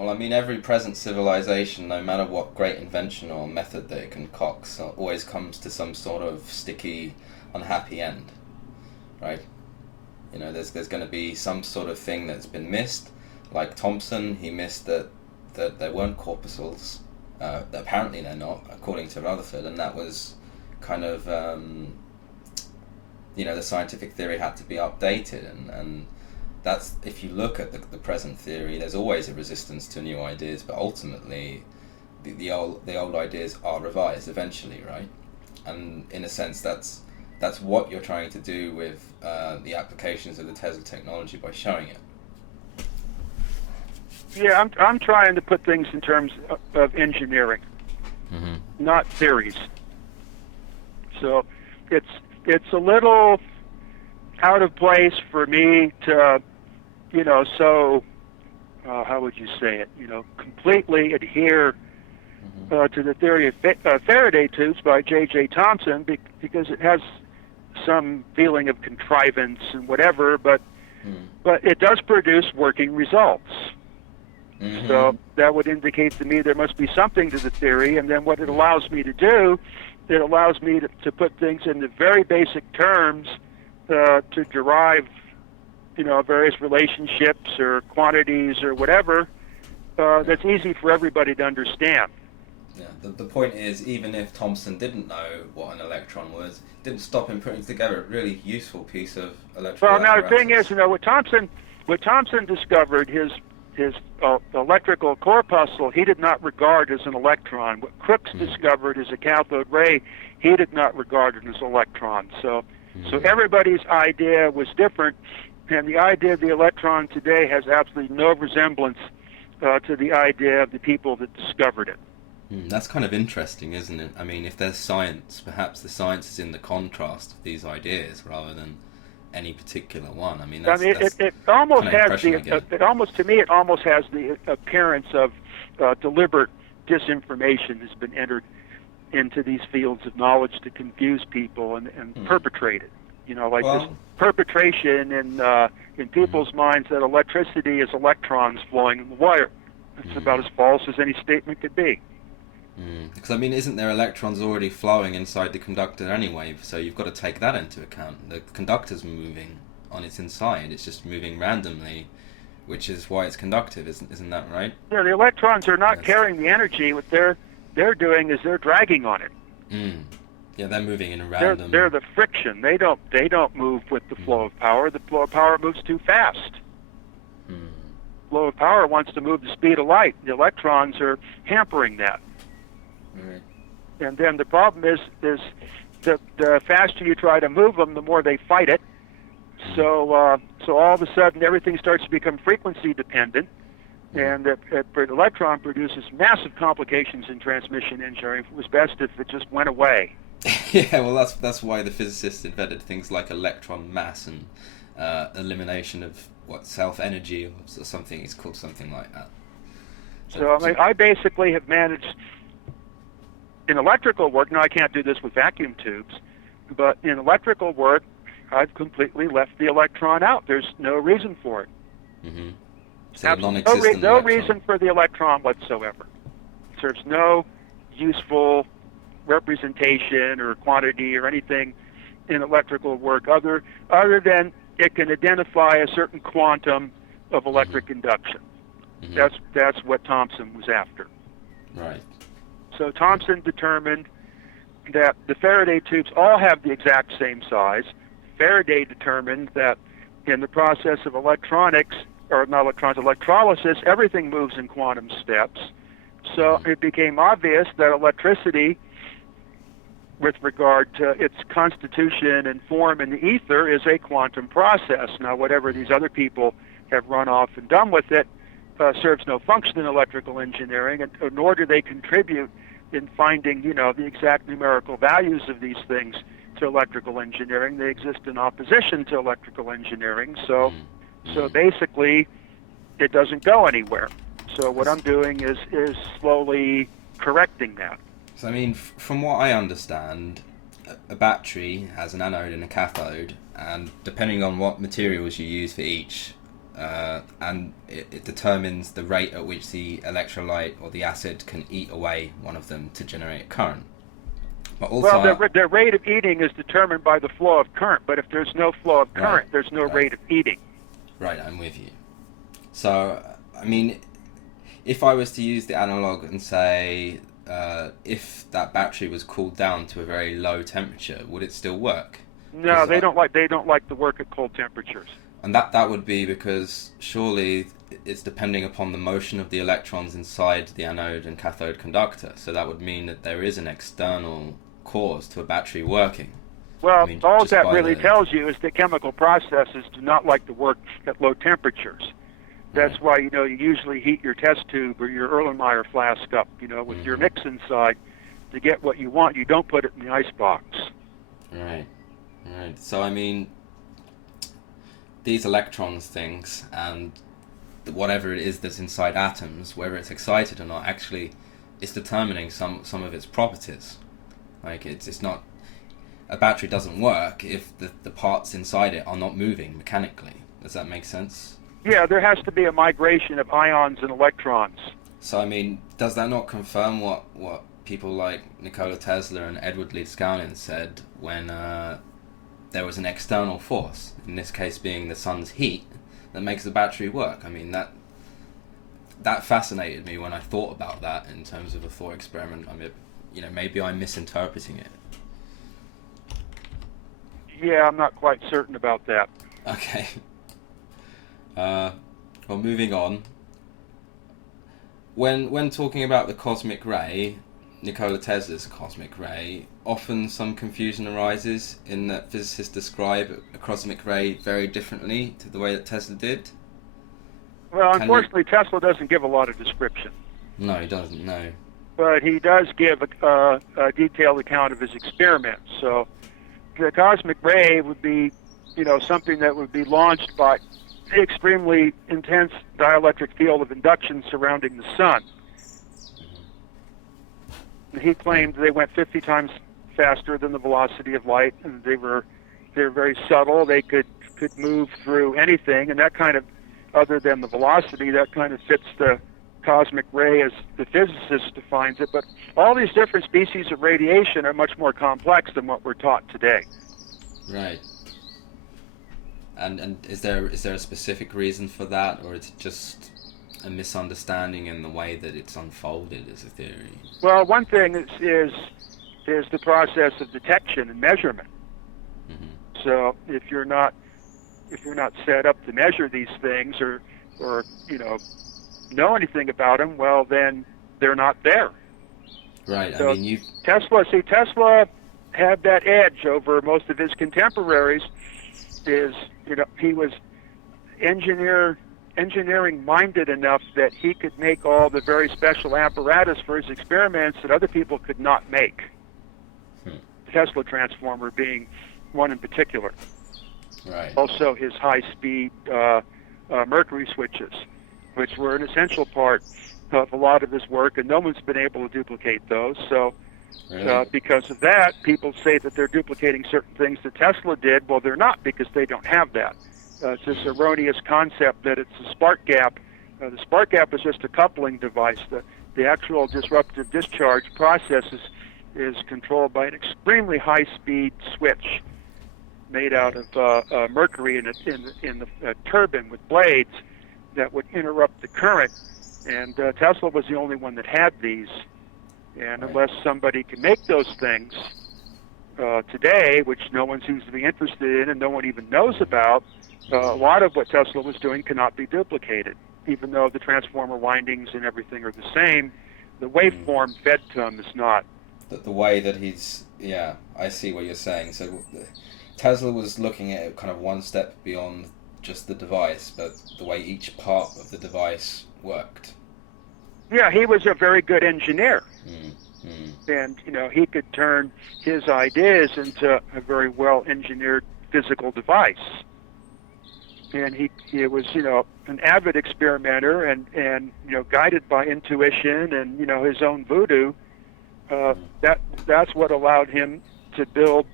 Well, I mean, every present civilization, no matter what great invention or method that it concocts, always comes to some sort of sticky, unhappy end, right? You know, there's going to be some sort of thing that's been missed. Like Thomson, he missed that there weren't corpuscles. Apparently they're not, according to Rutherford, and that was kind of, the scientific theory had to be updated, and that's, if you look at the present theory, there's always a resistance to new ideas, but ultimately the old ideas are revised eventually, right? And in a sense, that's what you're trying to do with the applications of the Tesla technology by showing it. Yeah, I'm trying to put things in terms of engineering, not theories. So it's a little out of place for me to, how would you say it? Completely adhere to the theory of Faraday tubes by J.J. Thomson, because it has some feeling of contrivance and whatever, but it does produce working results. So that would indicate to me there must be something to the theory, and then what it allows me to do, it allows me to put things into very basic terms to derive, various relationships or quantities or whatever that's easy for everybody to understand. Yeah, the point is, even if Thomson didn't know what an electron was, it didn't stop him putting together a really useful piece of electrical apparatus. Well, now the thing is, what Thomson discovered, his electrical corpuscle, he did not regard as an electron. What Crookes discovered as a cathode ray, he did not regard it as an electron. So everybody's idea was different, and the idea of the electron today has absolutely no resemblance to the idea of the people that discovered it. That's kind of interesting, isn't it? I mean, if there's science, perhaps the science is in the contrast of these ideas rather than any particular one. I mean, it almost has it almost has the appearance of deliberate disinformation has been entered into these fields of knowledge to confuse people and perpetrate it. This perpetration in people's minds that electricity is electrons flowing in the wire. It's about as false as any statement could be. Because, I mean, isn't there electrons already flowing inside the conductor anyway? So you've got to take that into account. The conductor's moving on its inside. It's just moving randomly, which is why it's conductive, isn't that right? Yeah, the electrons are not carrying the energy. What they're doing is they're dragging on it. Yeah, they're moving in a random... They're the friction. They don't move with the flow of power. The flow of power moves too fast. Flow of power wants to move the speed of light. The electrons are hampering that. Right. And then the problem is the faster you try to move them, the more they fight it. So all of a sudden everything starts to become frequency dependent, and the electron produces massive complications in transmission engineering. It was best if it just went away. Yeah, well, that's why the physicists invented things like electron mass and elimination of self-energy or something. It's called something like that. So I basically have managed in electrical work. Now I can't do this with vacuum tubes, but in electrical work, I've completely left the electron out. There's no reason for it. So no reason for the electron whatsoever. It serves no useful representation or quantity or anything in electrical work other than it can identify a certain quantum of electric induction. That's what Thomson was after. Right. So Thomson determined that the Faraday tubes all have the exact same size. Faraday determined that in the process of electrolysis, everything moves in quantum steps. So it became obvious that electricity, with regard to its constitution and form in the ether, is a quantum process. Now, whatever these other people have run off and done with it serves no function in electrical engineering, and nor do they contribute in finding, the exact numerical values of these things to electrical engineering. They exist in opposition to electrical engineering. So basically, it doesn't go anywhere. So what I'm doing is slowly correcting that. So, I mean, from what I understand, a battery has an anode and a cathode, and depending on what materials you use for each, and it determines the rate at which the electrolyte or the acid can eat away one of them to generate current. But also, well, the rate of eating is determined by the flow of current, but if there's no flow of current, there's no rate of eating. Right, I'm with you. So, I mean, if I was to use the analog and say, if that battery was cooled down to a very low temperature, would it still work? No, they don't like to work at cold temperatures. And that would be because surely it's depending upon the motion of the electrons inside the anode and cathode conductor. So that would mean that there is an external cause to a battery working. Well, I mean, all that really tells you is that chemical processes do not like to work at low temperatures. That's why, you usually heat your test tube or your Erlenmeyer flask up, with your mix inside to get what you want. You don't put it in the icebox. Right. So, I mean, these electrons things and whatever it is that's inside atoms, whether it's excited or not, actually is determining some of its properties. Like, it's not... A battery doesn't work if the parts inside it are not moving mechanically. Does that make sense? Yeah, there has to be a migration of ions and electrons. So, I mean, does that not confirm what people like Nikola Tesla and Edward Leeds Scoulin said when there was an external force, in this case being the sun's heat, that makes the battery work? I mean, that fascinated me when I thought about that in terms of a thought experiment. I mean, maybe I'm misinterpreting it. Yeah, I'm not quite certain about that. Okay. Well, moving on. When talking about the cosmic ray, Nikola Tesla's cosmic ray, often some confusion arises in that physicists describe a cosmic ray very differently to the way that Tesla did. Well, unfortunately, Tesla doesn't give a lot of description. No, he doesn't, no. But he does give a detailed account of his experiments. So the cosmic ray would be, something that would be launched by the extremely intense dielectric field of induction surrounding the sun. He claimed they went 50 times faster than the velocity of light, and they're very subtle. They could move through anything, and that kind of, other than the velocity, that kind of fits the cosmic ray as the physicist defines it. But all these different species of radiation are much more complex than what we're taught today. Right. And is there a specific reason for that, or is it just a misunderstanding in the way that it's unfolded as a theory? Well, one thing is the process of detection and measurement. Mm-hmm. So if you're not set up to measure these things or know anything about them, well, then they're not there. Right. So I mean, Tesla had that edge over most of his contemporaries. He was engineering minded enough that he could make all the very special apparatus for his experiments that other people could not make. The Tesla transformer being one in particular. Right. Also his high-speed mercury switches, which were an essential part of a lot of his work, and no one's been able to duplicate those. So really? Because of that, people say that they're duplicating certain things that Tesla did. Well, they're not, because they don't have that. It's this erroneous concept that it's a spark gap. The spark gap is just a coupling device. The actual disruptive discharge process is controlled by an extremely high-speed switch made out of mercury in the turbine with blades that would interrupt the current. And Tesla was the only one that had these. And unless somebody can make those things today, which no one seems to be interested in and no one even knows about, a lot of what Tesla was doing cannot be duplicated. Even though the transformer windings and everything are the same, the waveform fed to them is not. The way that I see what you're saying. So Tesla was looking at it kind of one step beyond just the device, but the way each part of the device worked. Yeah, he was a very good engineer. And, he could turn his ideas into a very well-engineered physical device. And he was, an avid experimenter and guided by intuition and, his own voodoo. That's what allowed him to build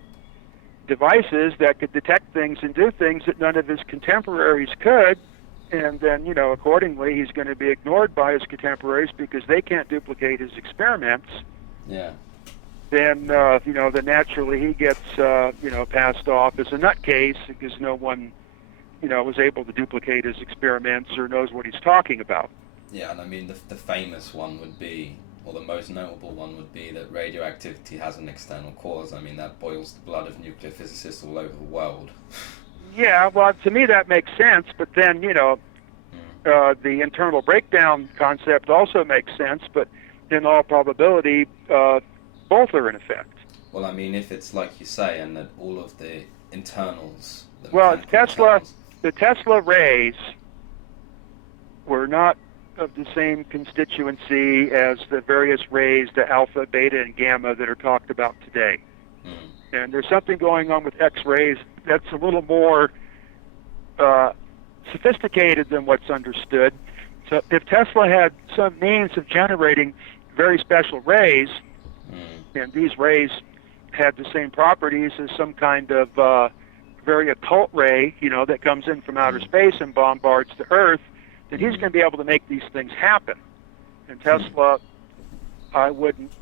devices that could detect things and do things that none of his contemporaries could, and then, accordingly, he's going to be ignored by his contemporaries because they can't duplicate his experiments. Yeah. Then, then naturally he gets, passed off as a nutcase because no one, was able to duplicate his experiments or knows what he's talking about. Yeah, and I mean, the famous one would be, or the most notable one would be that radioactivity has an external cause. I mean, that boils the blood of nuclear physicists all over the world. Yeah, well, to me that makes sense, but then, the internal breakdown concept also makes sense, but in all probability, both are in effect. Well, I mean, if it's like you say, and that all of the internals... The Tesla rays were not of the same constituency as the various rays, the alpha, beta, and gamma that are talked about today. And there's something going on with X-rays that's a little more sophisticated than what's understood. So if Tesla had some means of generating very special rays, and these rays had the same properties as some kind of very occult ray, that comes in from outer space and bombards the Earth, then he's going to be able to make these things happen. And Tesla, I wouldn't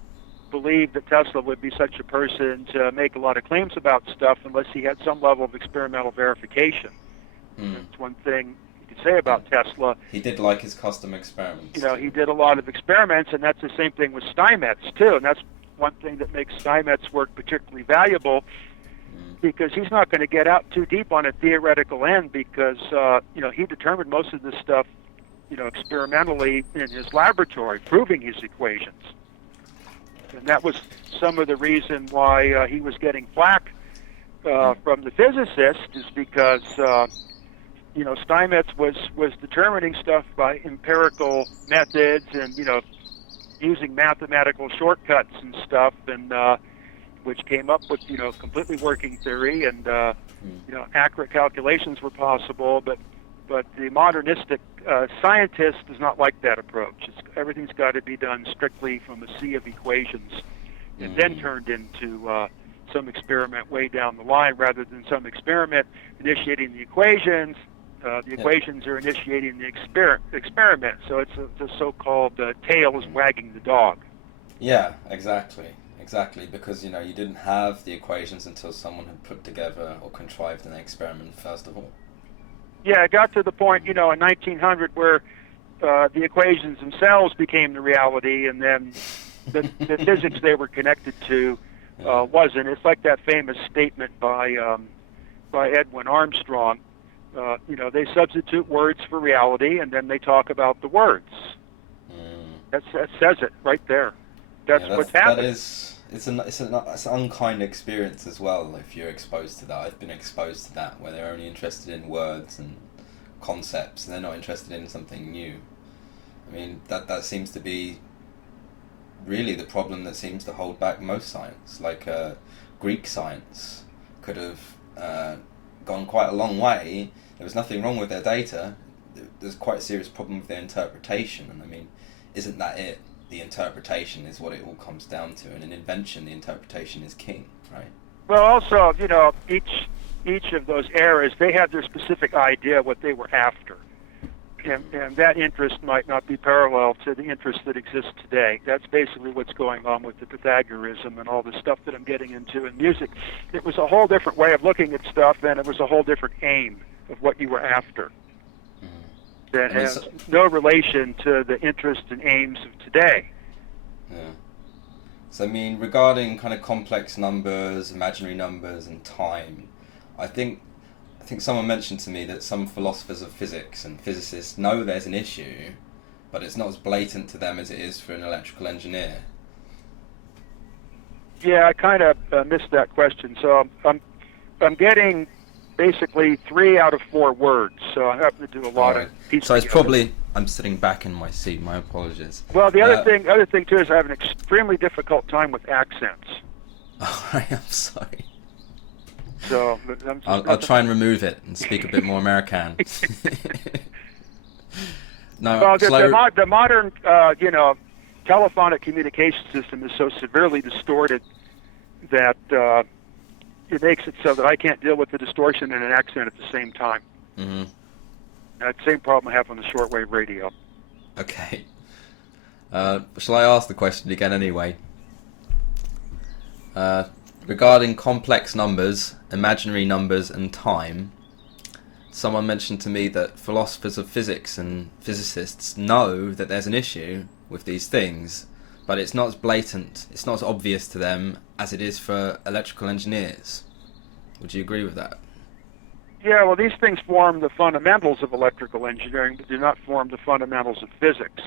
believe that Tesla would be such a person to make a lot of claims about stuff unless he had some level of experimental verification. That's one thing you could say about Tesla. He did like his custom experiments. He did a lot of experiments, and that's the same thing with Steinmetz, too. And that's one thing that makes Steinmetz's work particularly valuable, because he's not going to get out too deep on a theoretical end because, he determined most of this stuff, experimentally in his laboratory, proving his equations. And that was some of the reason why he was getting flack from the physicists, is because, Steinmetz was determining stuff by empirical methods and, using mathematical shortcuts and stuff, and which came up with, completely working theory, and, accurate calculations were possible, but the modernistic scientist does not like that approach. Everything's got to be done strictly from a sea of equations, and then turned into some experiment way down the line, rather than some experiment initiating the equations. The equations are initiating the experiment, so it's the so-called tail is wagging the dog. Yeah, exactly, because, you didn't have the equations until someone had put together or contrived an experiment, first of all. Yeah, it got to the point, in 1900 where the equations themselves became the reality, and then the physics they were connected to wasn't. It's like that famous statement by Edwin Armstrong. They substitute words for reality, and then they talk about the words. That says it right there. That's what's happening. It's an unkind experience as well if you're exposed to that. I've been exposed to that, where they're only interested in words and concepts, and they're not interested in something new. I mean, that seems to be really the problem that seems to hold back most science. Like Greek science could have gone quite a long way. There was nothing wrong with their data. There's quite a serious problem with their interpretation, and I mean, isn't that it? The interpretation is what it all comes down to, and in invention, the interpretation is king, right? Well, also, each of those eras, they had their specific idea what they were after, and that interest might not be parallel to the interest that exists today. That's basically what's going on with the Pythagoreanism and all the stuff that I'm getting into in music. It was a whole different way of looking at stuff, and it was a whole different aim of what you were after. That has no relation to the interests and aims of today. Yeah. So, I mean, regarding kind of complex numbers, imaginary numbers, and time, I think someone mentioned to me that some philosophers of physics and physicists know there's an issue, but it's not as blatant to them as it is for an electrical engineer. Yeah, I kind of missed that question. So I'm getting basically 3 out of 4 words, so I have to do a lot of pieces. So it's probably, I'm sitting back in my seat, my apologies. Well, the other thing too is I have an extremely difficult time with accents. All right, I'm sorry. So I'll try and remove it and speak a bit more American. No, well, the modern, telephonic communication system is so severely distorted that it makes it so that I can't deal with the distortion and an accent at the same time. Mm-hmm. Same problem I have on the shortwave radio. Okay. Shall I ask the question again anyway? Regarding complex numbers, imaginary numbers, and time, someone mentioned to me that philosophers of physics and physicists know that there's an issue with these things, but it's not as blatant, it's not as obvious to them as it is for electrical engineers. Would you agree with that? Yeah, well, these things form the fundamentals of electrical engineering, but do not form the fundamentals of physics.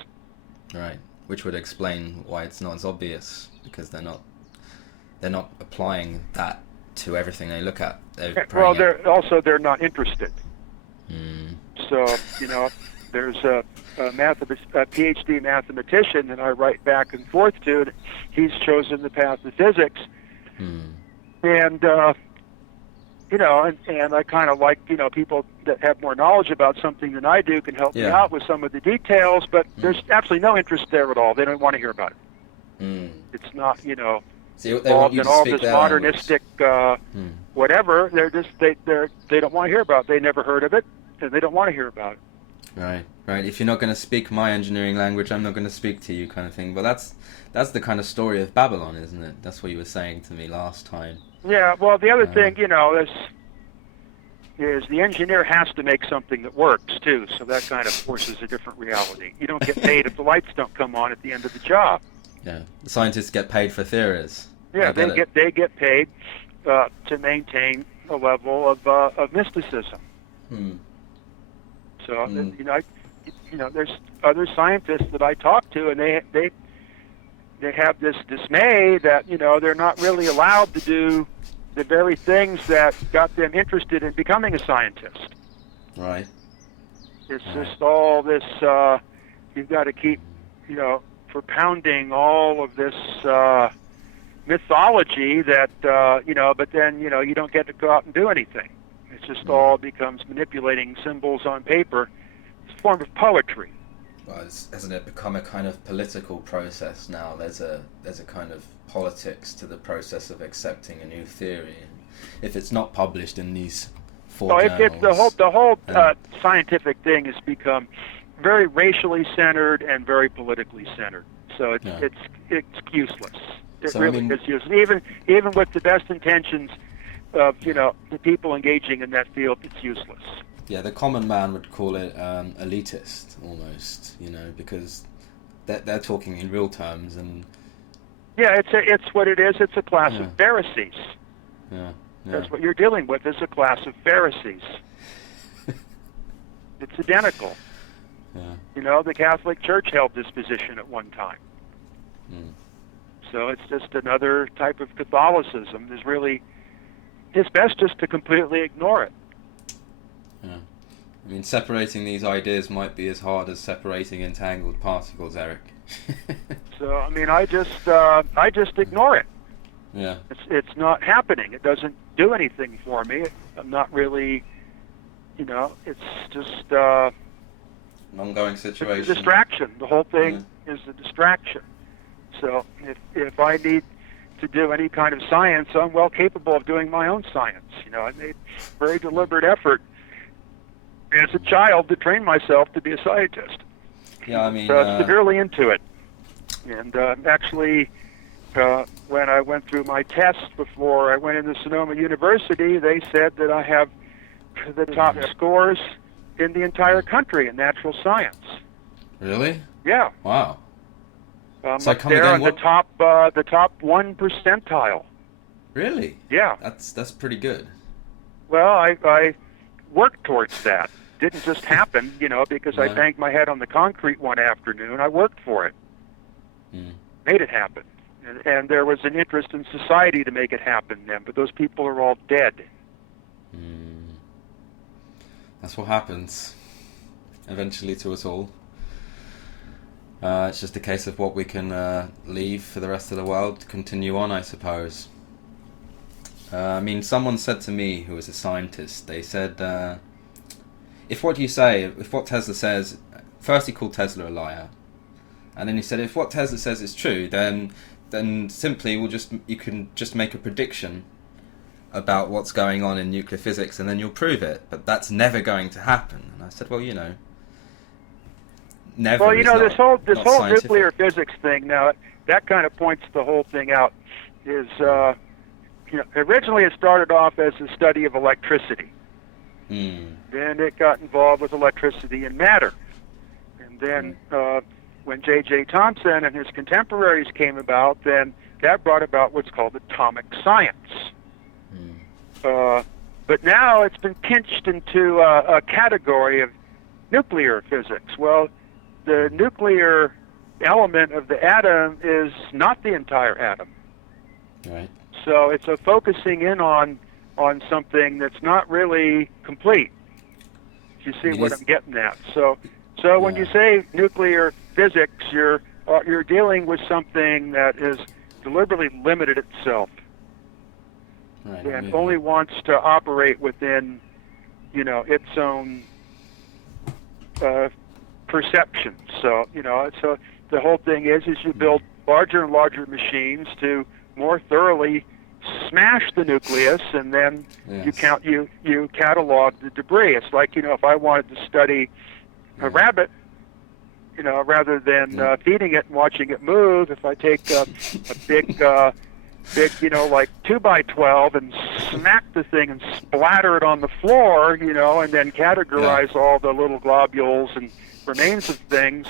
Right, which would explain why it's not as obvious, because they're not applying that to everything they look at. Well, they're not interested. So, there's a PhD mathematician that I write back and forth to, and he's chosen the path of physics. And and I kind of like, people that have more knowledge about something than I do can help me out with some of the details, but there's absolutely no interest there at all. They don't want to hear about it. It's not, so they want you to all speak this their modernistic whatever. They don't want to hear about it. They never heard of it, and they don't want to hear about it. Right. If you're not going to speak my engineering language, I'm not going to speak to you, kind of thing. But that's the kind of story of Babylon, isn't it? That's what you were saying to me last time. Yeah. Well, the other thing, is the engineer has to make something that works too. So that kind of forces a different reality. You don't get paid if the lights don't come on at the end of the job. Yeah, the scientists get paid for theories. Yeah, they get paid to maintain a level of mysticism. So there's other scientists that I talk to, and they have this dismay that they're not really allowed to do the very things that got them interested in becoming a scientist. Right. It's just all this. You've got to keep propounding all of this mythology that but then you don't get to go out and do anything. It just all becomes manipulating symbols on paper. It's a form of poetry. Well, hasn't it become a kind of political process now? There's a kind of politics to the process of accepting a new theory. If it's not published in these four journals, the whole scientific thing has become very racially centered and very politically centered. So it's useless. It really is useless. Even with the best intentions of the people engaging in that field, it's useless. Yeah, the common man would call it elitist almost, because they're talking in real terms and. Yeah, it's what it is. It's a class of Pharisees. Yeah. That's what you're dealing with. Is a class of Pharisees. It's identical. Yeah. The Catholic Church held this position at one time. So it's just another type of Catholicism. It's best just to completely ignore it. Yeah. I mean, separating these ideas might be as hard as separating entangled particles, Eric. So, I mean, I just ignore it. Yeah. It's not happening. It doesn't do anything for me. I'm not really, it's just an ongoing situation. It's a distraction. The whole thing is a distraction. So if I need to do any kind of science, I'm well capable of doing my own science. I made very deliberate effort as a child to train myself to be a scientist. Yeah, I mean, so I'm severely into it. And actually, when I went through my test before I went into Sonoma University, they said that I have the top scores in the entire country in natural science. Really? Yeah. Wow. So up there on the top 1 percentile. Really? Yeah. That's pretty good. Well, I worked towards that. Didn't just happen, because I banged my head on the concrete one afternoon. I worked for it. Made it happen. And there was an interest in society to make it happen then, but those people are all dead. That's what happens eventually to us all. It's just a case of what we can leave for the rest of the world to continue on, I suppose. I mean, someone said to me, who was a scientist, they said, if what Tesla says, first he called Tesla a liar, and then he said, if what Tesla says is true, then simply you can just make a prediction about what's going on in nuclear physics, and then you'll prove it. But that's never going to happen. And I said, well, never. Well, this whole scientific. nuclear physics thing now, that kind of points the whole thing out. Is originally it started off as a study of electricity. Then it got involved with electricity and matter, and then when J.J. Thomson and his contemporaries came about, then that brought about what's called atomic science. But now it's been pinched into a category of nuclear physics. Well, the nuclear element of the atom is not the entire atom. Right. So it's a focusing in on something that's not really complete. You see what I'm getting at? So when you say nuclear physics, you're dealing with something that has deliberately limited itself, right, and only wants to operate within, its own perception. So so the whole thing is you build larger and larger machines to more thoroughly smash the nucleus, and then you catalog the debris. It's like, if I wanted to study a rabbit, rather than feeding it and watching it move, if I take a big, like 2x12 and smack the thing and splatter it on the floor, and then categorize all the little globules and remains of things,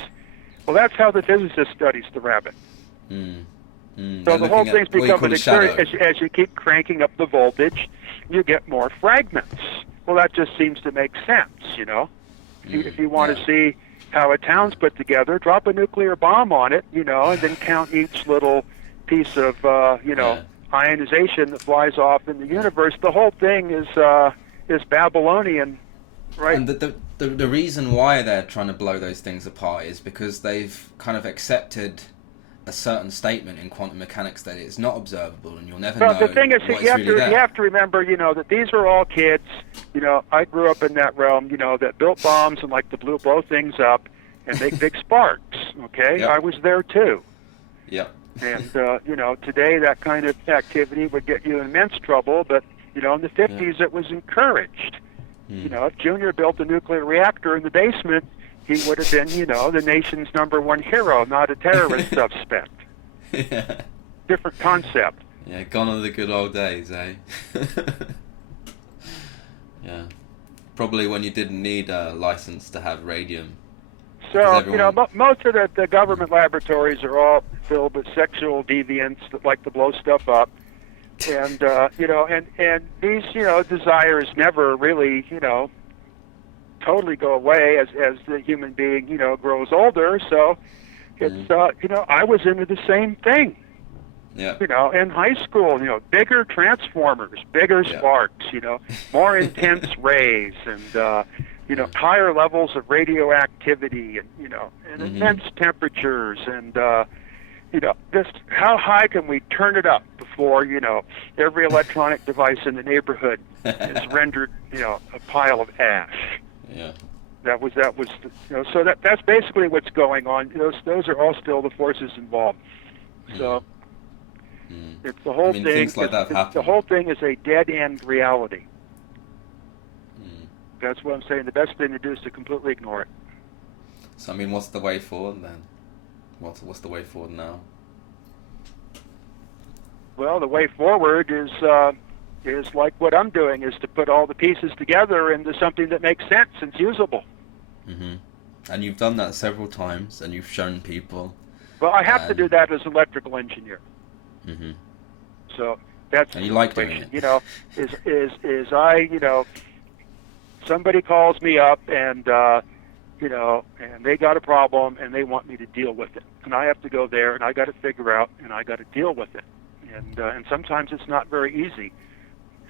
well, that's how the physicist studies the rabbit. So the whole thing's become an experience. As you keep cranking up the voltage, you get more fragments. Well, that just seems to make sense, If you want to see how a town's put together, drop a nuclear bomb on it, and then count each little piece of, ionization that flies off in the universe. The whole thing is Babylonian, right? And the reason why they're trying to blow those things apart is because they've kind of accepted a certain statement in quantum mechanics that it's not observable, and you'll never know. The thing is, you have to remember, that these are all kids. I grew up in that realm, that built bombs and like to blow things up and make big sparks. Okay, Yep. I was there too. Yep. And today that kind of activity would get you in immense trouble, but in the 50s it was encouraged. If Junior built a nuclear reactor in the basement, he would have been, the nation's #1 hero, not a terrorist suspect. Yeah. Different concept. Yeah, gone are the good old days, eh? Yeah. Probably when you didn't need a license to have radium. So, most of the government laboratories are all filled with sexual deviants that like to blow stuff up. And, and these, desires never really, totally go away as the human being, grows older. So it's, I was into the same thing. Yeah. In high school, bigger transformers, bigger sparks, more intense rays, and, higher levels of radioactivity, and, and immense temperatures, and, just how high can we turn it up before, every electronic device in the neighborhood is rendered, a pile of ash. Yeah. That was so that's basically what's going on. Those are all still the forces involved. So it's the whole thing. Things like that happen. The whole thing is a dead end reality. That's what I'm saying. The best thing to do is to completely ignore it. So what's the way forward then? What's the way forward now? Well, the way forward is like what I'm doing, is to put all the pieces together into something that makes sense and is usable. And you've done that several times, and you've shown people. Well, I have to do that as an electrical engineer. So that's, and you like doing it. Is I, somebody calls me up and and they got a problem and they want me to deal with it, and I have to go there and I got to figure out and I got to deal with it, and sometimes it's not very easy.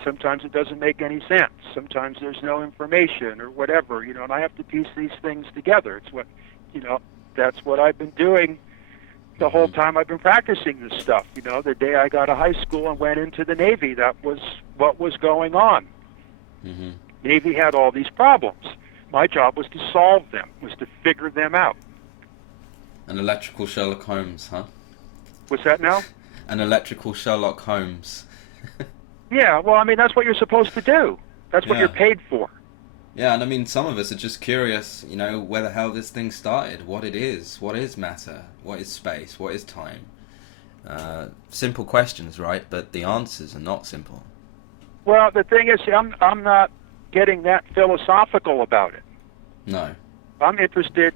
Sometimes it doesn't make any sense. Sometimes there's no information or whatever, and I have to piece these things together. It's what, that's what I've been doing the whole time I've been practicing this stuff. The day I got out of high school and went into the Navy, that was what was going on. Navy had all these problems. My job was to solve them, was to figure them out. An electrical Sherlock Holmes, huh? What's that now? An electrical Sherlock Holmes. Yeah, well, I mean, that's what you're supposed to do. That's what you're Yeah. paid for. Yeah, and I mean, some of us are just curious, where the hell this thing started, what it is, what is matter, what is space, what is time. Simple questions, right? But the answers are not simple. Well, the thing is, I'm not getting that philosophical about it. No. I'm interested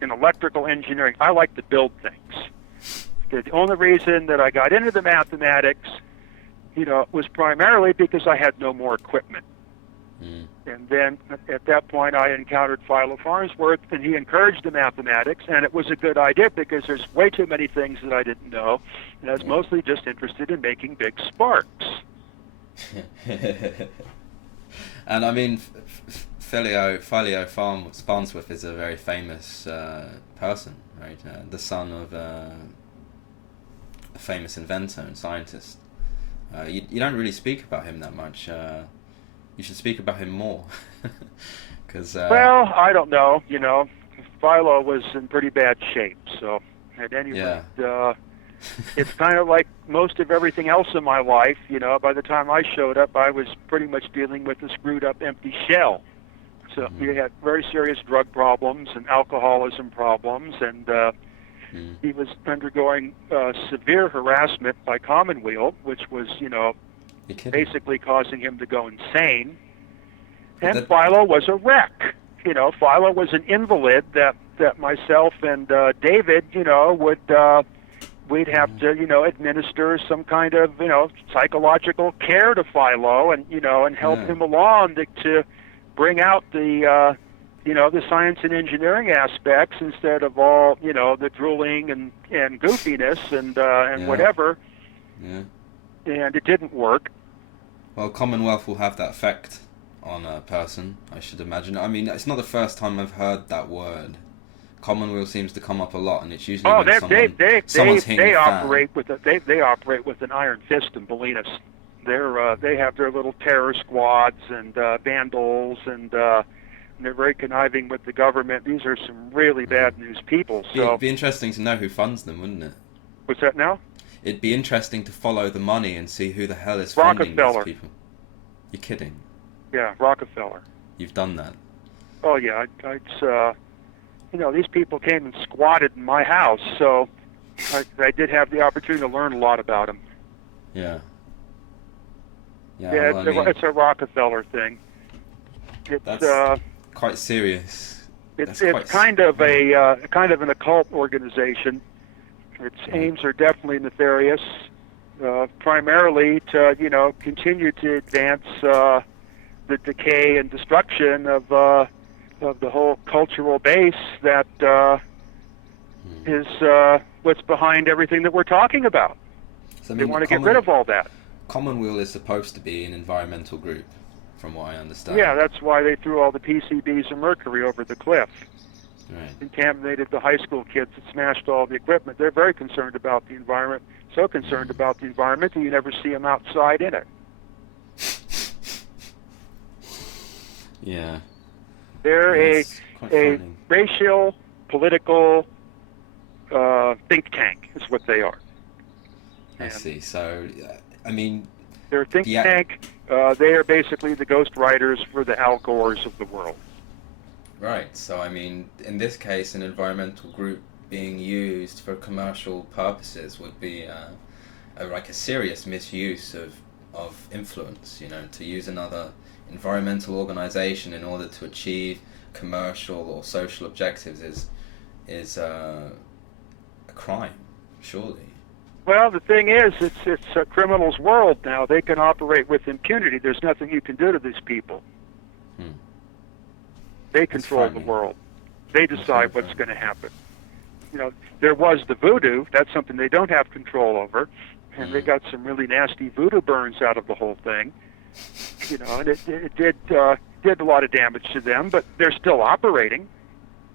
in electrical engineering. I like to build things. The only reason that I got into the mathematics, was primarily because I had no more equipment. Mm. And then at that point, I encountered Philo Farnsworth, and he encouraged the mathematics, and it was a good idea because there's way too many things that I didn't know, and I was mostly just interested in making big sparks. And I mean, Philo Farnsworth is a very famous person, right? The son of a famous inventor and scientist. You don't really speak about him that much. You should speak about him more. Cause, well, I don't know. Philo was in pretty bad shape, so at any rate, it's kind of like most of everything else in my life. By the time I showed up, I was pretty much dealing with a screwed up empty shell. So he had very serious drug problems and alcoholism problems, and he was undergoing severe harassment by Commonweal, which was, basically causing him to go insane. And Philo was a wreck. Philo was an invalid that myself and David, we'd have to, administer some kind of, psychological care to Philo and help him along to bring out the, the science and engineering aspects instead of all, the drooling and goofiness and whatever. Yeah. And it didn't work. Well, Commonwealth will have that effect on a person, I should imagine. I mean, it's not the first time I've heard that word. Commonweal seems to come up a lot, and it's usually when someone's hitting they a operate fan. they operate with an iron fist in Bolinas. They have their little terror squads and vandals, and they're very conniving with the government. These are some really bad news people. So It'd be interesting to know who funds them, wouldn't it? What's that now? It'd be interesting to follow the money and see who the hell is funding these people. You're kidding? Yeah, Rockefeller. You've done that? Oh yeah, these people came and squatted in my house, so I did have the opportunity to learn a lot about them. Yeah. Yeah, well, it's a Rockefeller thing. That's quite serious. It's kind of an occult organization. Its aims are definitely nefarious, primarily to continue to advance the decay and destruction of the whole cultural base that is what's behind everything that we're talking about. So, they want to get rid of all that. Commonweal is supposed to be an environmental group, from what I understand. Yeah, that's why they threw all the PCBs of mercury over the cliff. Right. Contaminated the high school kids that smashed all the equipment. They're very concerned about the environment, so concerned about the environment that you never see them outside in it. Yeah. They're a racial, political think tank is what they are. I see. So, I mean... They're a think tank. They are basically the ghost writers for the Al Gores of the world. Right. So, I mean, in this case, an environmental group being used for commercial purposes would be like a serious misuse of influence, to use another environmental organization in order to achieve commercial or social objectives is a crime, surely. Well, the thing is, it's a criminal's world now. They can operate with impunity. There's nothing you can do to these people. They control the world. They decide what's going to happen. There was the voodoo. That's something they don't have control over. And they got some really nasty voodoo burns out of the whole thing. And it did a lot of damage to them, but they're still operating.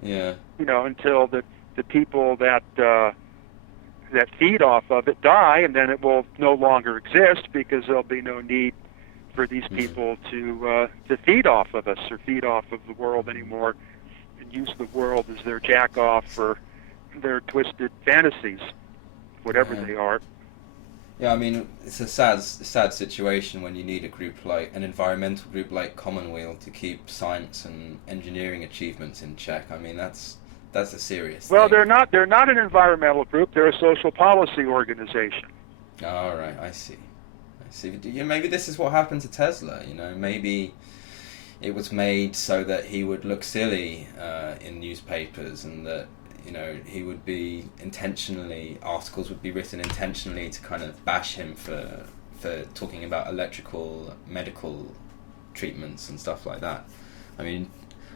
Yeah. Until the people that feed off of it die, and then it will no longer exist because there'll be no need for these people to feed off of us or feed off of the world anymore and use the world as their jack-off for their twisted fantasies, whatever they are. Yeah, I mean, it's a sad situation when you need a group like an environmental group like Commonweal to keep science and engineering achievements in check. I mean, that's a serious Well, thing. they're not an environmental group. They're a social policy organization. All right, I see. I see. Maybe this is what happened to Tesla. Maybe it was made so that he would look silly in newspapers, and that he would be articles would be written intentionally to kind of bash him for talking about electrical medical treatments and stuff like that. I mean,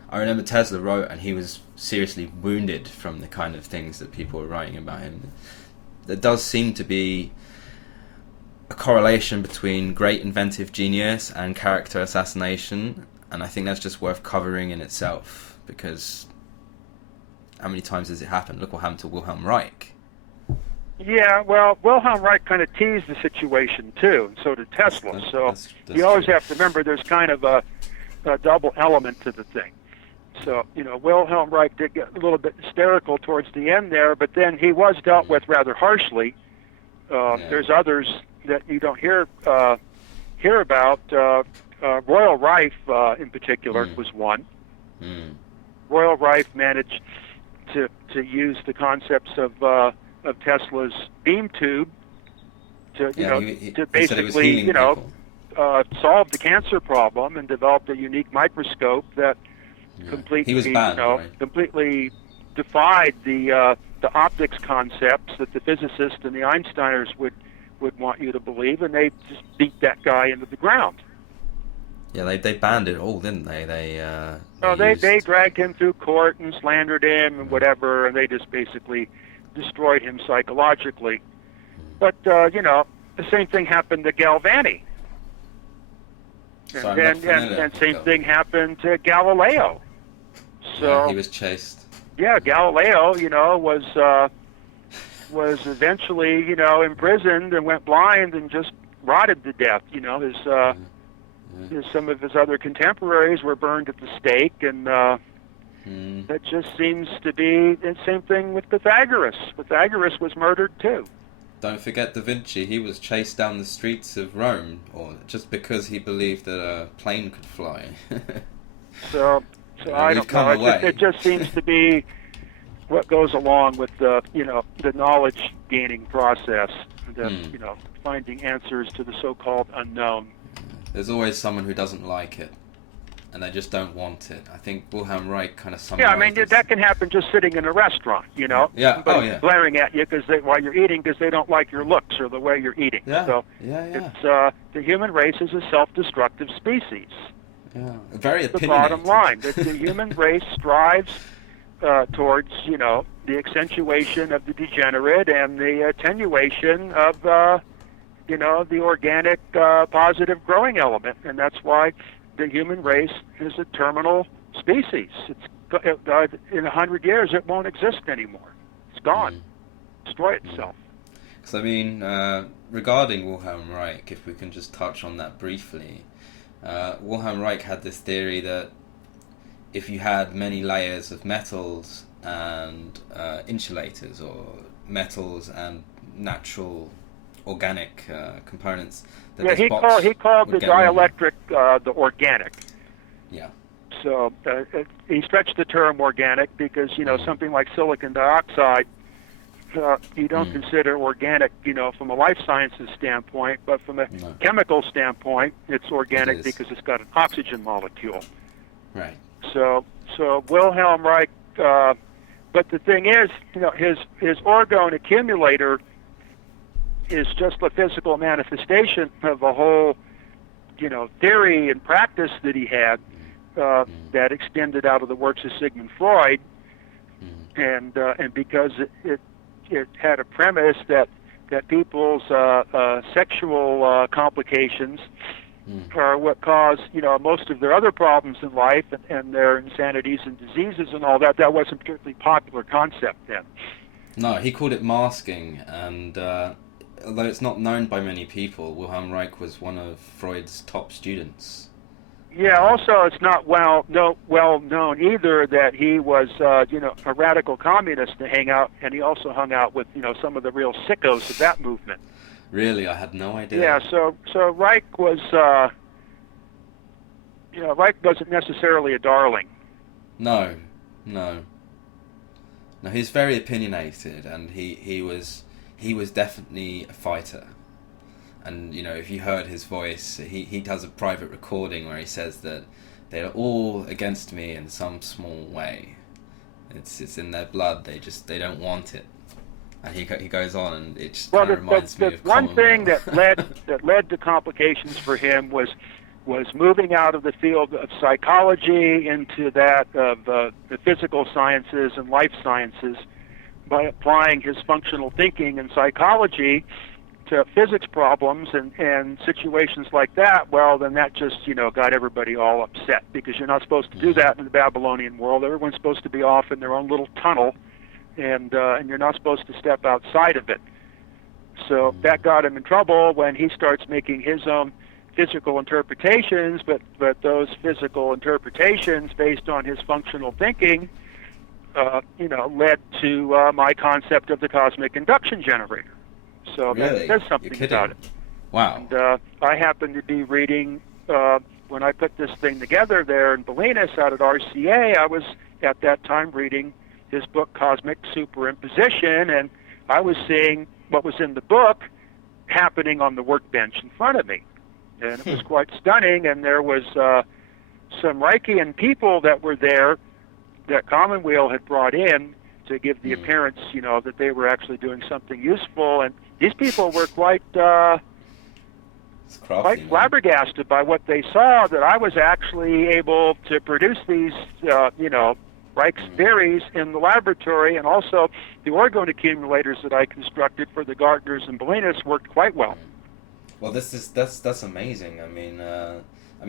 I remember Tesla wrote, and he was seriously wounded from the kind of things that people were writing about him. There does seem to be a correlation between great inventive genius and character assassination, and I think that's just worth covering in itself, because how many times has it happened? Look what happened to Wilhelm Reich. Yeah, well, Wilhelm Reich kind of teased the situation too, and so did Tesla. That's you always have to remember there's kind of a double element to the thing. So, Wilhelm Reich did get a little bit hysterical towards the end there, but then he was dealt with rather harshly. There's others that you don't hear about. Royal Rife, in particular, was one. Royal Rife managed to use the concepts of Tesla's beam tube to to basically solve the cancer problem, and developed a unique microscope that completely he was banned, right? completely defied the optics concepts that the physicists and the Einsteiners would want you to believe, and they just beat that guy into the ground. Yeah, they banned it all, didn't they? They dragged him through court and slandered him and whatever, and they just basically destroyed him psychologically. But the same thing happened to Galvani, and same thing happened to Galileo. So he was chased. Yeah, Galileo, was eventually, imprisoned and went blind and just rotted to death. Some of his other contemporaries were burned at the stake, and that just seems to be the same thing with Pythagoras. Pythagoras was murdered too. Don't forget Da Vinci. He was chased down the streets of Rome, or just because he believed that a plane could fly. So I don't know. It just seems to be what goes along with the knowledge gaining process, finding answers to the so-called unknown. There's always someone who doesn't like it, and they just don't want it. I think Wilhelm Reich kind of summarized. Yeah, I mean that can happen just sitting in a restaurant, Yeah. Somebody glaring at you while you're eating because they don't like your looks or the way you're eating. Yeah. So yeah. The human race is a self-destructive species. Yeah. Very opinionated. The bottom line that the human race strives towards, the accentuation of the degenerate and the attenuation of the organic positive growing element, and that's why the human race is a terminal species. It's in 100 years it won't exist anymore. It's gone. Destroy itself. So I mean, regarding Wilhelm Reich, if we can just touch on that briefly, Wilhelm Reich had this theory that if you had many layers of metals and insulators, or metals and natural organic components, that he called the dielectric the organic. Yeah. So he stretched the term organic because something like silicon dioxide you don't consider organic, from a life sciences standpoint, but from a chemical standpoint, it's organic because it's got an oxygen molecule. Right. So Wilhelm Reich, but the thing is, his orgone accumulator is just a physical manifestation of a whole, theory and practice that he had that extended out of the works of Sigmund Freud, and because it had a premise that people's sexual complications are what cause most of their other problems in life and their insanities and diseases and all that. That wasn't a particularly popular concept then. No, he called it masking, and although it's not known by many people, Wilhelm Reich was one of Freud's top students. Yeah, also it's not well known either that he was a radical communist to hang out, and he also hung out with some of the real sickos of that movement. Really, I had no idea. Yeah, so Reich was, Reich wasn't necessarily a darling. No, no. No, he's very opinionated, and he was definitely a fighter. And if you heard his voice, he does a private recording where he says that they're all against me in some small way. It's in their blood. They don't want it. And he goes on, and it just kind of reminds me of one thing that led to complications for him was moving out of the field of psychology into that of the physical sciences and life sciences by applying his functional thinking and psychology to physics problems and situations like that. Well, then that just got everybody all upset, because you're not supposed to do that in the Babylonian world. Everyone's supposed to be off in their own little tunnel, and you're not supposed to step outside of it. So that got him in trouble when he starts making his own physical interpretations, but those physical interpretations based on his functional thinking, led to my concept of the cosmic induction generator. So really? That says something about it. Wow. And I happened to be reading, when I put this thing together there in Bolinas out at RCA, I was at that time reading his book Cosmic Superimposition, and I was seeing what was in the book happening on the workbench in front of me. And it was quite stunning, and there was some Reichian people that were there that Commonweal had brought in to give the appearance, that they were actually doing something useful. And these people were quite flabbergasted by what they saw, that I was actually able to produce these, Reich's theories in the laboratory, and also the orgone accumulators that I constructed for the Gartners and Bolinas worked quite well. Well, that's amazing. I mean,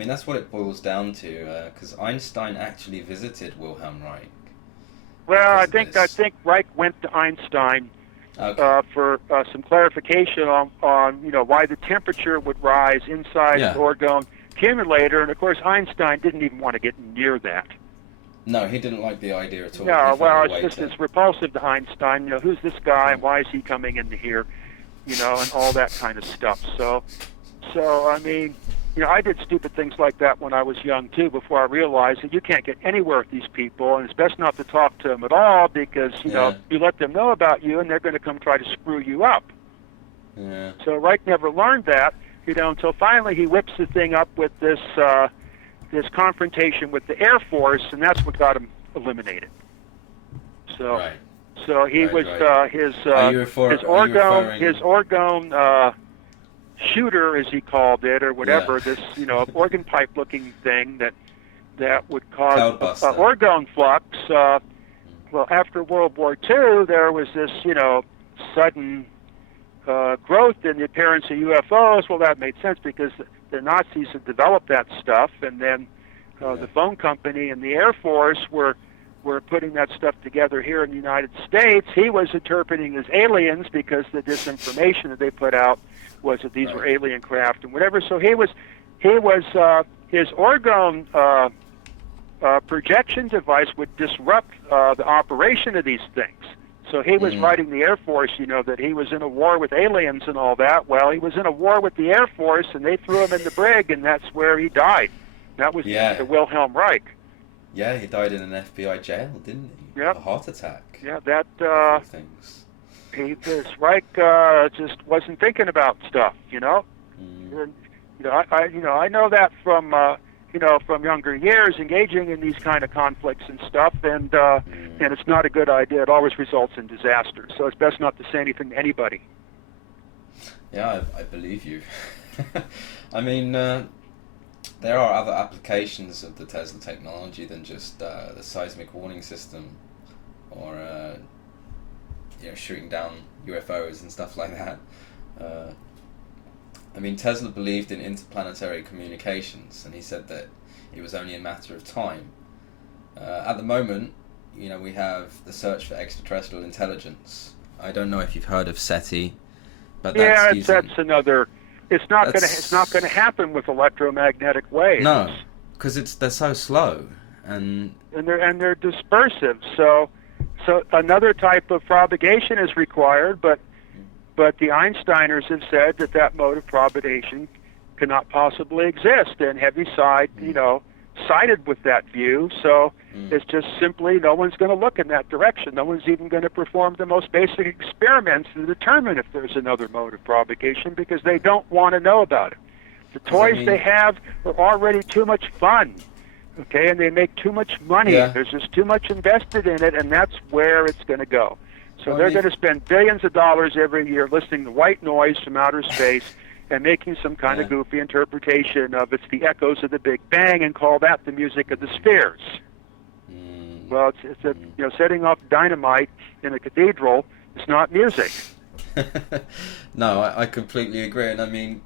that's what it boils down to. Because Einstein actually visited Wilhelm Reich. Well, I think Reich went to Einstein for some clarification on why the temperature would rise inside the orgone accumulator, and of course Einstein didn't even want to get near that. No, he didn't like the idea at all. No, well, it's repulsive to Einstein. Who's this guy, and why is he coming into here? And all that kind of stuff. So I mean, I did stupid things like that when I was young too, before I realized that you can't get anywhere with these people, and it's best not to talk to them at all, because you let them know about you, and they're going to come try to screw you up. Yeah. So Reich never learned that, until finally he whips the thing up with this confrontation with the Air Force, and that's what got him eliminated. So. Right. So he was his orgone shooter, as he called it, or whatever. This organ pipe looking thing that would cause orgone flux. Well, after World War II, there was this sudden growth in the appearance of UFOs. Well, that made sense because the Nazis had developed that stuff, and then the phone company and the Air Force were putting that stuff together here in the United States. He was interpreting as aliens because the disinformation that they put out was that these were alien craft and whatever. So his orgone projection device would disrupt the operation of these things. So he was writing the Air Force, that he was in a war with aliens and all that. Well, he was in a war with the Air Force, and they threw him in the brig, and that's where he died. That was the Wilhelm Reich. Yeah, he died in an FBI jail, didn't he? Yep. A heart attack. Yeah, that things. Reich just wasn't thinking about stuff, And, I know that from from younger years, engaging in these kind of conflicts and stuff, and it's not a good idea. It always results in disaster. So it's best not to say anything to anybody. Yeah, I believe you. I mean. There are other applications of the Tesla technology than just the seismic warning system, or shooting down UFOs and stuff like that. I mean, Tesla believed in interplanetary communications, and he said that it was only a matter of time. At the moment, we have the search for extraterrestrial intelligence. I don't know if you've heard of SETI, but that's another. It's not going to happen with electromagnetic waves. No, because they're so slow and they're dispersive. So another type of propagation is required, but But the Einsteiners have said that that mode of propagation cannot possibly exist, and Heaviside, sided with that view. So it's just simply no one's going to look in that direction. No one's even going to perform the most basic experiments to determine if there's another mode of propagation because they don't want to know about it. The toys they have are already too much fun, okay, and they make too much money. Yeah. There's just too much invested in it, and that's where it's going to go. So they're going to spend billions of dollars every year listening to white noise from outer space and making some kind of goofy interpretation of it's the echoes of the Big Bang and call that the music of the spheres. Well, it's setting off dynamite in a cathedral. It's not music. No, I completely agree. And I mean,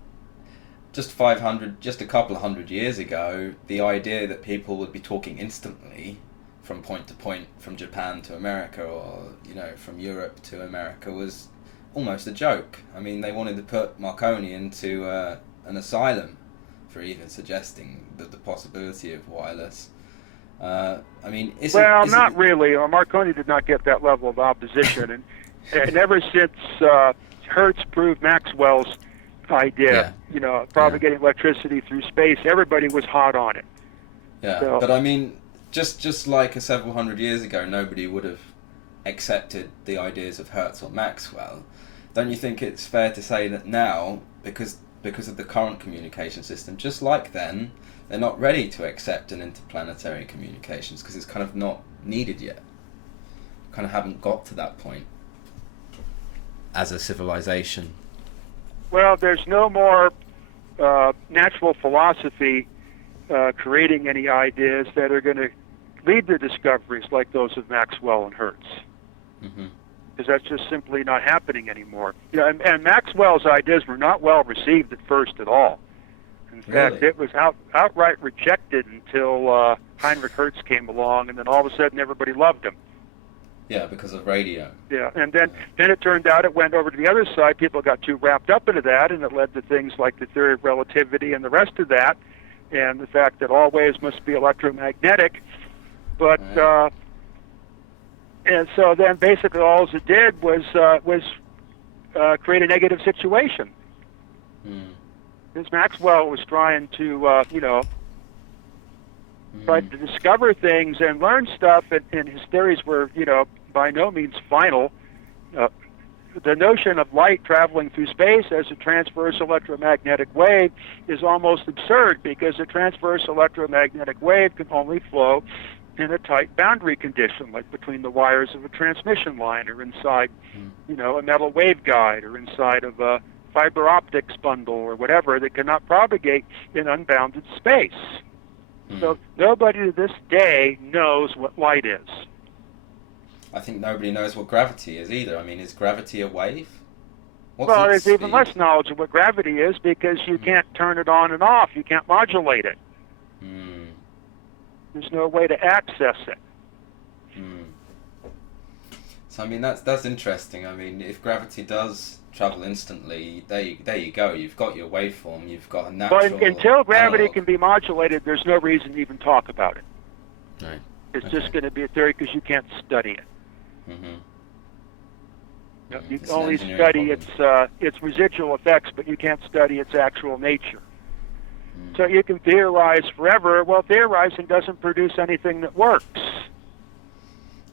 just a couple of hundred years ago, the idea that people would be talking instantly from point to point, from Japan to America, or from Europe to America, was almost a joke. I mean, they wanted to put Marconi into an asylum for even suggesting the possibility of wireless. I mean, not really. Marconi did not get that level of opposition, and ever since Hertz proved Maxwell's idea, propagating electricity through space, everybody was hot on it. Yeah, so, but I mean, just like several hundred years ago, nobody would have accepted the ideas of Hertz or Maxwell. Don't you think it's fair to say that now, because of the current communication system, just like then, they're not ready to accept an interplanetary communications because it's kind of not needed yet. Kind of haven't got to that point as a civilization. Well, there's no more natural philosophy creating any ideas that are going to lead to discoveries like those of Maxwell and Hertz. Because that's just simply not happening anymore. And Maxwell's ideas were not well received at first at all. In fact, it was outright rejected until Heinrich Hertz came along, and then all of a sudden everybody loved him. Yeah, because of radio. Yeah, and then it turned out it went over to the other side. People got too wrapped up into that, and it led to things like the theory of relativity and the rest of that, and the fact that all waves must be electromagnetic. But and so then basically all it did was create a negative situation. Because Maxwell was trying to try to discover things and learn stuff, and his theories were by no means final. The notion of light traveling through space as a transverse electromagnetic wave is almost absurd because a transverse electromagnetic wave can only flow in a tight boundary condition, like between the wires of a transmission line or inside, a metal waveguide or inside of a fiber optics bundle or whatever that cannot propagate in unbounded space. So nobody to this day knows what light is. I think nobody knows what gravity is either. I mean, is gravity a wave? Well, there's even less knowledge of what gravity is because you can't turn it on and off. You can't modulate it. There's no way to access it. So, I mean, that's interesting. I mean, if gravity does travel instantly, there you go. You've got your waveform. You've got a natural... But until gravity can be modulated, there's no reason to even talk about it. Right. It's just going to be a theory because you can't study it. You can only study its residual effects, but you can't study its actual nature. So you can theorize forever. Well, theorizing doesn't produce anything that works.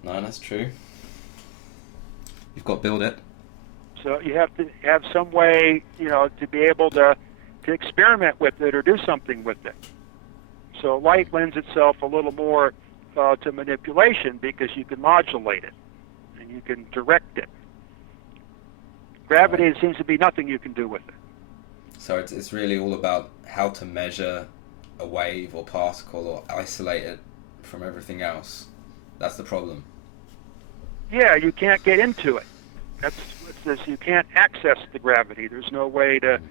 No, that's true. You've got to build it. So you have to have some way, to be able to experiment with it or do something with it. So light lends itself a little more to manipulation because you can modulate it and you can direct it. Gravity seems to be nothing you can do with it. So it's really all about how to measure a wave or particle or isolate it from everything else. That's the problem. Yeah, you can't get into it. You can't access the gravity. There's no way to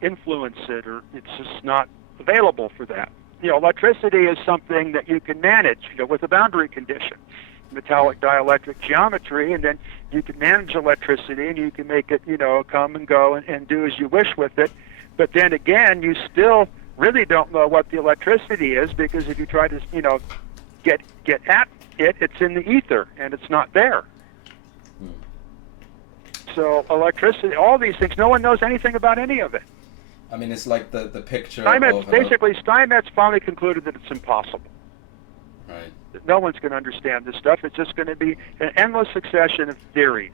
influence it, or it's just not available for that. Electricity is something that you can manage, with a boundary condition, metallic dielectric geometry, and then you can manage electricity and you can make it, come and go and do as you wish with it. But then again, you still really don't know what the electricity is because if you try to, get at it, it's in the ether and it's not there. So electricity, all these things, no one knows anything about any of it. I mean, it's like the picture Steinmetz finally concluded that it's impossible. Right. That no one's going to understand this stuff. It's just going to be an endless succession of theories.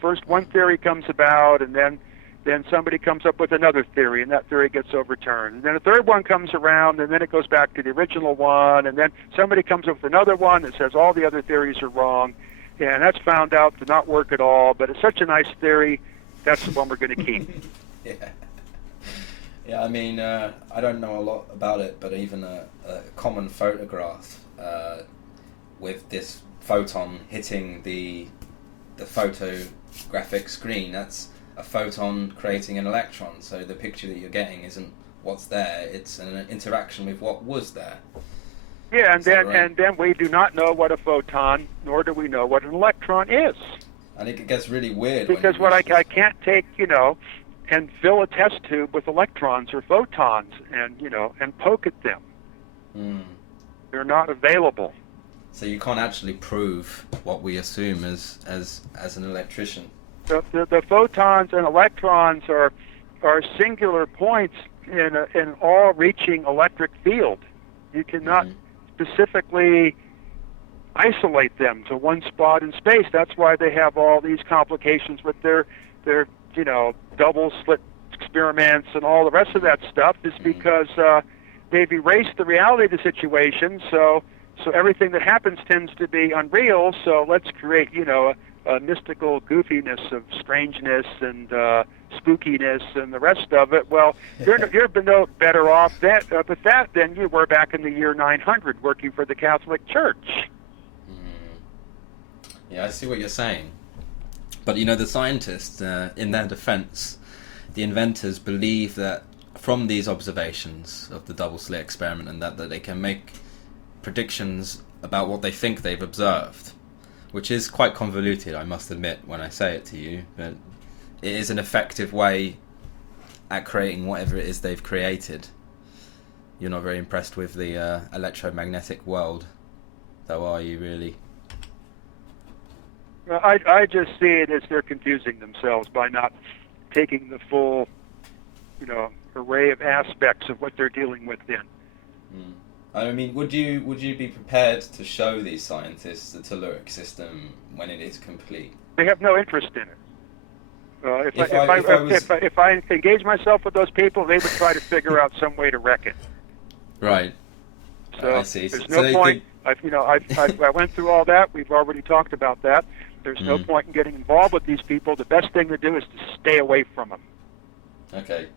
First one theory comes about, and then somebody comes up with another theory, and that theory gets overturned. And then a third one comes around, and then it goes back to the original one, and then somebody comes up with another one that says all the other theories are wrong, and that's found out to not work at all, but it's such a nice theory, that's the one we're going to keep. Yeah. Yeah, I mean, I don't know a lot about it, but even a common photograph with this photon hitting the photographic screen, that's a photon creating an electron. So the picture that you're getting isn't what's there; it's an interaction with what was there. Yeah, and then we do not know what a photon, nor do we know what an electron is. And it gets really weird because I can't take and fill a test tube with electrons or photons and poke at them. They're not available. So you can't actually prove what we assume as an electrician. The photons and electrons are singular points in an all-reaching electric field. You cannot specifically isolate them to one spot in space. That's why they have all these complications with their double slit experiments and all the rest of that stuff, is because they've erased the reality of the situation. So everything that happens tends to be unreal. So let's create a mystical goofiness of strangeness and spookiness and the rest of it. Well, you're no better off with that than you were back in the year 900 working for the Catholic Church. Yeah, I see what you're saying. But the scientists, in their defense, the inventors believe that from these observations of the double slit experiment and that they can make predictions about what they think they've observed, which is quite convoluted, I must admit, when I say it to you, but it is an effective way at creating whatever it is they've created. You're not very impressed with the electromagnetic world, though, are you, really? I just see it as they're confusing themselves by not taking the full, array of aspects of what they're dealing with in. I mean, would you be prepared to show these scientists the telluric system when it is complete? They have no interest in it. If I engage myself with those people, they would try to figure out some way to wreck it. Right. So I see. There's no point. I went through all that. We've already talked about that. There's no point in getting involved with these people. The best thing to do is to stay away from them. Okay.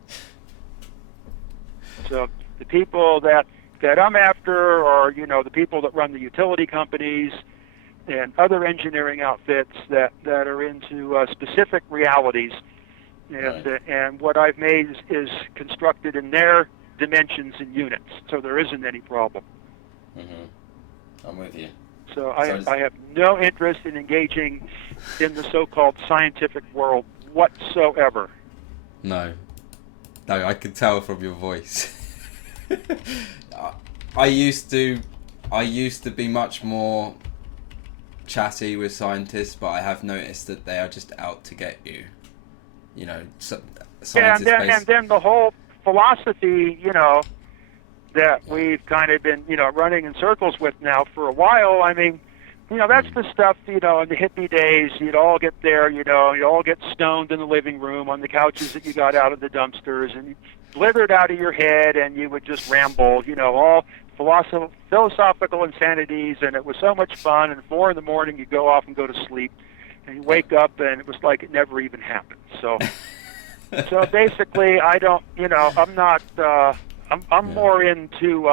So the people that I'm after are, the people that run the utility companies and other engineering outfits that are into specific realities. And what I've made is constructed in their dimensions and units, so there isn't any problem. I'm with you. So I have no interest in engaging in the so-called scientific world whatsoever. No, I could tell from your voice. I used to be much more chatty with scientists, but I have noticed that they are just out to get you. And then the whole philosophy, that we've kind of been, running in circles with now for a while. I mean, that's the stuff, in the hippie days, you'd all get there, you'd all get stoned in the living room on the couches that you got out of the dumpsters, and you slithered out of your head, and you would just ramble, all philosophical insanities, and it was so much fun, and at 4 a.m, you go off and go to sleep, and you wake up, and it was like it never even happened. So basically, I don't, I'm not... I'm more into,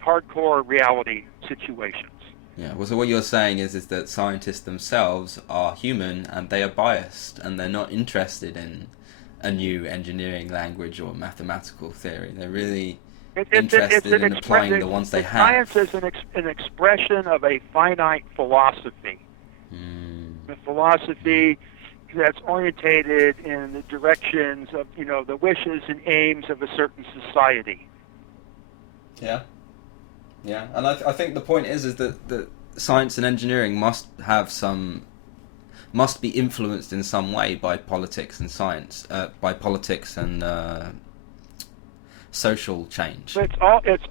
hardcore reality situations. Yeah. Well, so what you're saying is that scientists themselves are human and they are biased and they're not interested in a new engineering language or mathematical theory. They're really interested in applying the ones they have. Science is an expression of a finite philosophy. A philosophy that's orientated in the directions of, the wishes and aims of a certain society. Yeah. And I think the point is that science and engineering must have some must be influenced in some way by politics and science, by politics and social change. It's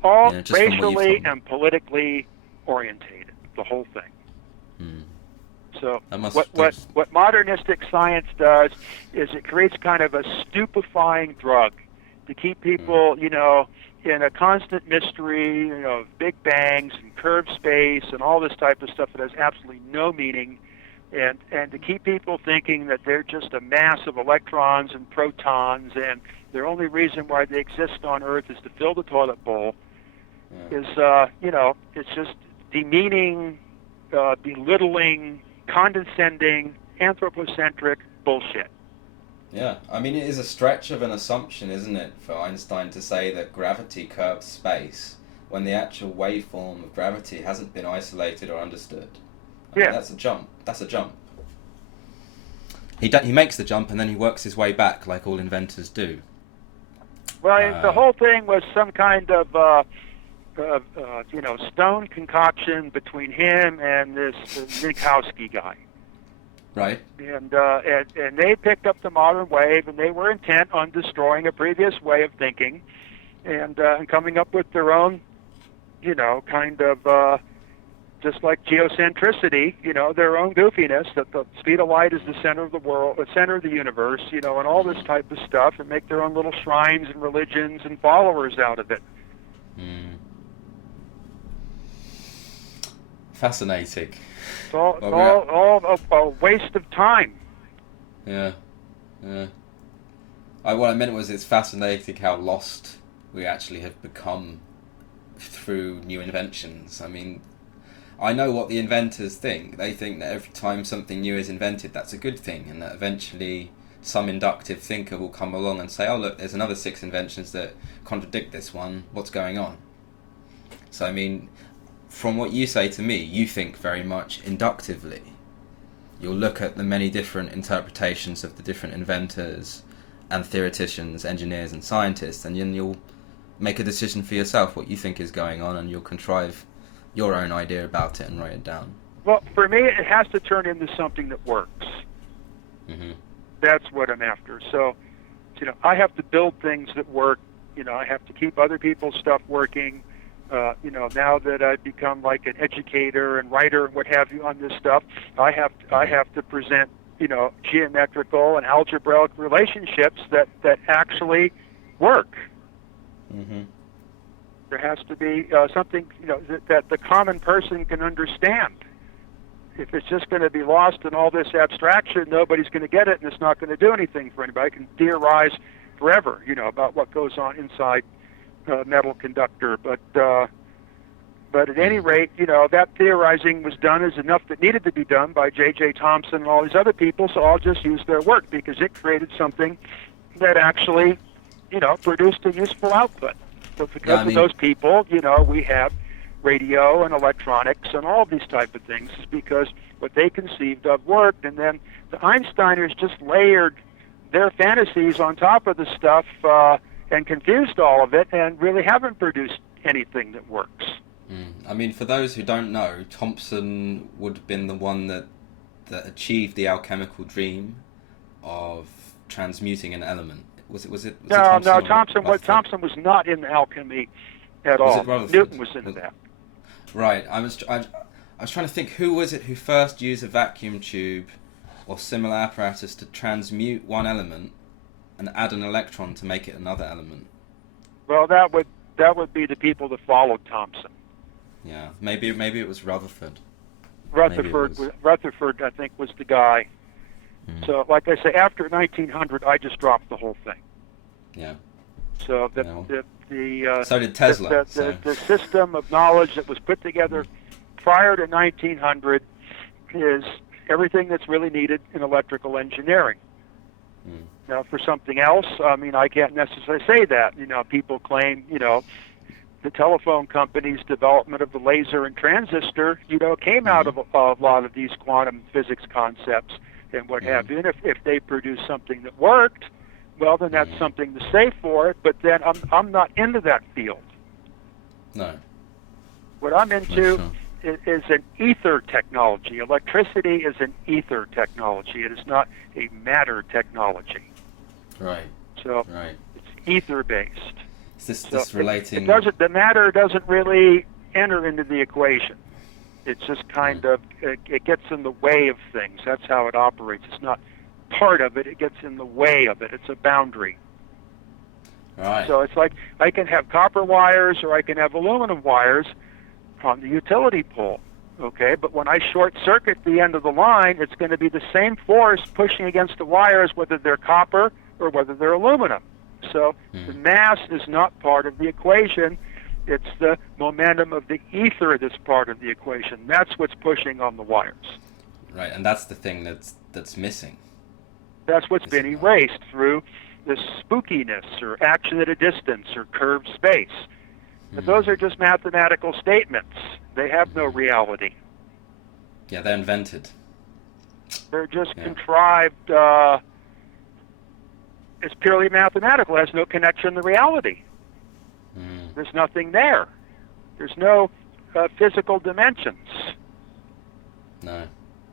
all racially and politically orientated, the whole thing. So what modernistic science does is it creates kind of a stupefying drug to keep people, in a constant mystery, big bangs and curved space and all this type of stuff that has absolutely no meaning, and to keep people thinking that they're just a mass of electrons and protons, and the only reason why they exist on Earth is to fill the toilet bowl, is, it's just demeaning, belittling, condescending, anthropocentric bullshit. Yeah, I mean, it is a stretch of an assumption, isn't it, for Einstein to say that gravity curves space when the actual waveform of gravity hasn't been isolated or understood. I mean, that's a jump. That's a jump. He makes the jump and then he works his way back like all inventors do. Well, the whole thing was some kind of stone concoction between him and this Minkowski guy. Right. And they picked up the modern wave, and they were intent on destroying a previous way of thinking, and coming up with their own, kind of just like geocentricity, their own goofiness, that the speed of light is the center of the world, the center of the universe, and all this type of stuff, and make their own little shrines and religions and followers out of it. Fascinating. It's all a waste of time. Yeah. What I meant was, it's fascinating how lost we actually have become through new inventions. I mean, I know what the inventors think. They think that every time something new is invented, that's a good thing, and that eventually some inductive thinker will come along and say, oh look, there's another 6 inventions that contradict this one. What's going on? So, I mean, from what you say to me, you think very much inductively. You'll look at the many different interpretations of the different inventors and theoreticians, engineers and scientists, and then you'll make a decision for yourself what you think is going on, and you'll contrive your own idea about it and write it down. Well, for me, it has to turn into something that works. That's what I'm after. So, I have to build things that work. I have to keep other people's stuff working. Now that I've become like an educator and writer and what have you on this stuff, I have to present, geometrical and algebraic relationships that actually work. There has to be something, that the common person can understand. If it's just going to be lost in all this abstraction, nobody's going to get it, and it's not going to do anything for anybody. I can theorize forever, about what goes on inside metal conductor, but at any rate, that theorizing was done as enough that needed to be done by J.J. Thomson and all these other people, so I'll just use their work because it created something that actually, produced a useful output. So because of those people, we have radio and electronics and all these type of things, is because what they conceived of worked, and then the Einsteiners just layered their fantasies on top of the stuff and confused all of it, and really haven't produced anything that works. I mean, for those who don't know, Thomson would have been the one that achieved the alchemical dream of transmuting an element. Was it Thomson was not in alchemy at all. Newton was into that. Right. I was trying to think, who was it who first used a vacuum tube or similar apparatus to transmute one element and add an electron to make it another element? Well, that would be the people that followed Thomson. Yeah, maybe it was Rutherford. Rutherford, I think, was the guy. So, like I say, after 1900, I just dropped the whole thing. Yeah. So so did Tesla. The system of knowledge that was put together prior to 1900 is everything that's really needed in electrical engineering. Now, for something else, I can't necessarily say that. People claim, the telephone company's development of the laser and transistor, came out of a lot of these quantum physics concepts and what have you. And if they produce something that worked, well, then that's something to say for it. But then I'm not into that field. No. What I'm into is an ether technology. Electricity is an ether technology. It is not a matter technology. Right. So right. it's ether-based. Is this relating? The matter doesn't really enter into the equation. It's just kind of, it gets in the way of things. That's how it operates. It's not part of it. It gets in the way of it. It's a boundary. Right. So it's like I can have copper wires or I can have aluminum wires on the utility pole, okay? But when I short circuit the end of the line, it's going to be the same force pushing against the wires, whether they're copper or whether they're aluminum. So the mass is not part of the equation. It's the momentum of the ether that's part of the equation. That's what's pushing on the wires. Right, and that's the thing that's missing. That's what's been erased through this spookiness or action at a distance or curved space. But those are just mathematical statements. They have no reality. Yeah, they're invented. They're just contrived. It's purely mathematical. It has no connection to reality. There's nothing there. There's no physical dimensions. No.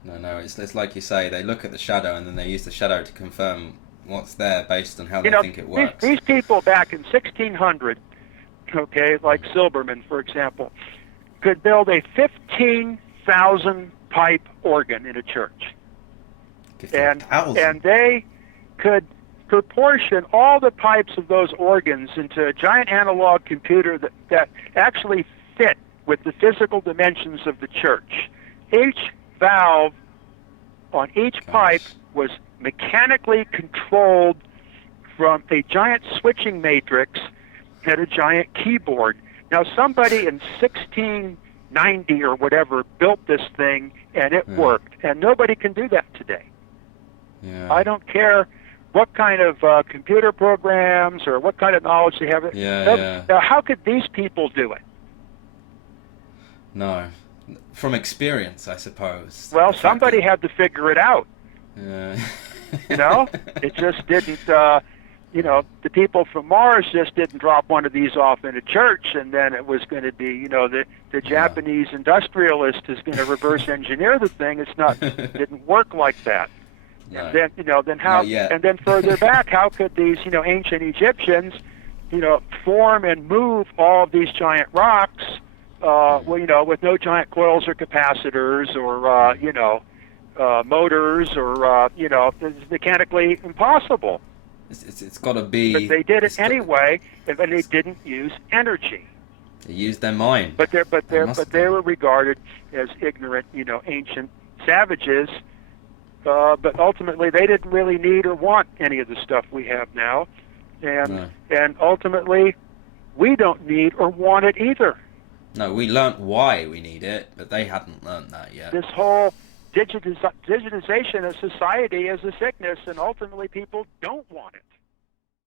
It's like you say, they look at the shadow and then they use the shadow to confirm what's there based on how they think it works. These people back in 1600, okay, like Silberman, for example, could build a 15,000 pipe organ in a church. 15,000? And they could proportion all the pipes of those organs into a giant analog computer that actually fit with the physical dimensions of the church. Each valve on each pipe was mechanically controlled from a giant switching matrix and a giant keyboard. Now, somebody in 1690 or whatever built this thing, and it worked. And nobody can do that today. Yeah. I don't care what kind of computer programs or what kind of knowledge they have. Now, how could these people do it? No. From experience, I suppose. Well, somebody had to figure it out. Yeah. It just didn't, the people from Mars just didn't drop one of these off in a church, and then it was going to be, the Japanese industrialist is going to reverse engineer the thing. It's not, didn't work like that. No. And then, then how, and then further back, how could these, ancient Egyptians, form and move all of these giant rocks, with no giant coils or capacitors or, motors or, it's mechanically impossible. It's got to be... But they did it anyway, and they didn't use energy. They used their mind. But they were regarded as ignorant, ancient savages. But ultimately, they didn't really need or want any of the stuff we have now, and ultimately, we don't need or want it either. No, we learnt why we need it, but they hadn't learnt that yet. This whole digitization of society is a sickness, and ultimately, people don't want it.